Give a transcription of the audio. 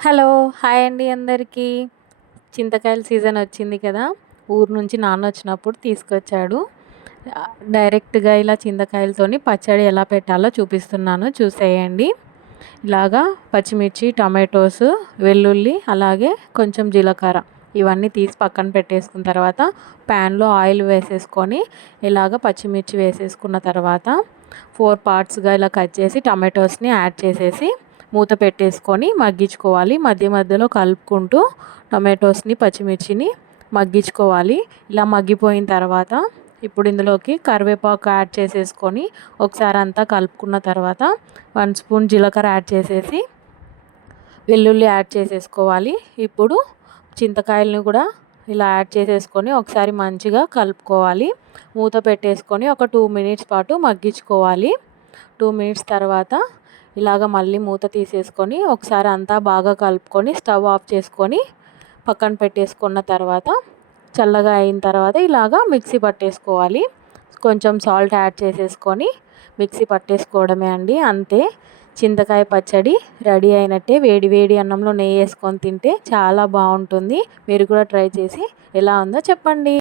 Hello hi అండి అందరికీ. చింతకాయల season వచ్చింది కదా ఊరు నుంచి నాన్న వచ్చినప్పుడు తీసుకొచ్చాడు. డైరెక్ట్గా ఇలా చింతకాయలతోని పచ్చడి ఎలా పెట్టాలో చూపిస్తున్నాను చూసేయండి. ఇలాగా పచ్చిమిర్చి టమాటోస్ వెల్లుల్లి అలాగే కొంచెం జీలకర్ర ఇవన్నీ తీసి పక్కన పెట్టేసుకున్న తర్వాత ప్యాన్లో ఆయిల్ వేసేసుకొని ఇలాగ పచ్చిమిర్చి వేసేసుకున్న తర్వాత ఫోర్ పార్ట్స్గా ఇలా కట్ చేసి టమాటోస్ని యాడ్ చేసేసి మూత పెట్టేసుకొని మగ్గించుకోవాలి. మధ్య మధ్యలో కలుపుకుంటూ టమాటోస్ని పచ్చిమిర్చిని మగ్గించుకోవాలి. ఇలా మగ్గిపోయిన తర్వాత ఇప్పుడు ఇందులోకి కరివేపాకు యాడ్ చేసేసుకొని ఒకసారి అంతా కలుపుకున్న తర్వాత వన్ స్పూన్ జీలకర్ర యాడ్ చేసేసి వెల్లుల్లి యాడ్ చేసేసుకోవాలి. ఇప్పుడు చింతకాయలను కూడా ఇలా యాడ్ చేసేసుకొని ఒకసారి మంచిగా కలుపుకోవాలి. మూత పెట్టేసుకొని ఒక టూ మినిట్స్ పాటు మగ్గించుకోవాలి. టూ మినిట్స్ తర్వాత ఇలాగ మళ్ళీ మూత తీసేసుకొని ఒకసారి అంతా బాగా కలుపుకొని స్టవ్ ఆఫ్ చేసుకొని పక్కన పెట్టేసుకున్న తర్వాత చల్లగా అయిన తర్వాత ఇలాగా మిక్సీ పట్టేసుకోవాలి. కొంచెం సాల్ట్ యాడ్ చేసేసుకొని మిక్సీ పట్టేసుకోవడమే అండి అంతే. చింతకాయ పచ్చడి రెడీ అయినట్టే వేడి వేడి అన్నంలో నెయ్యి వేసుకొని తింటే చాలా బాగుంటుంది. మీరు కూడా ట్రై చేసి ఎలా ఉందో చెప్పండి.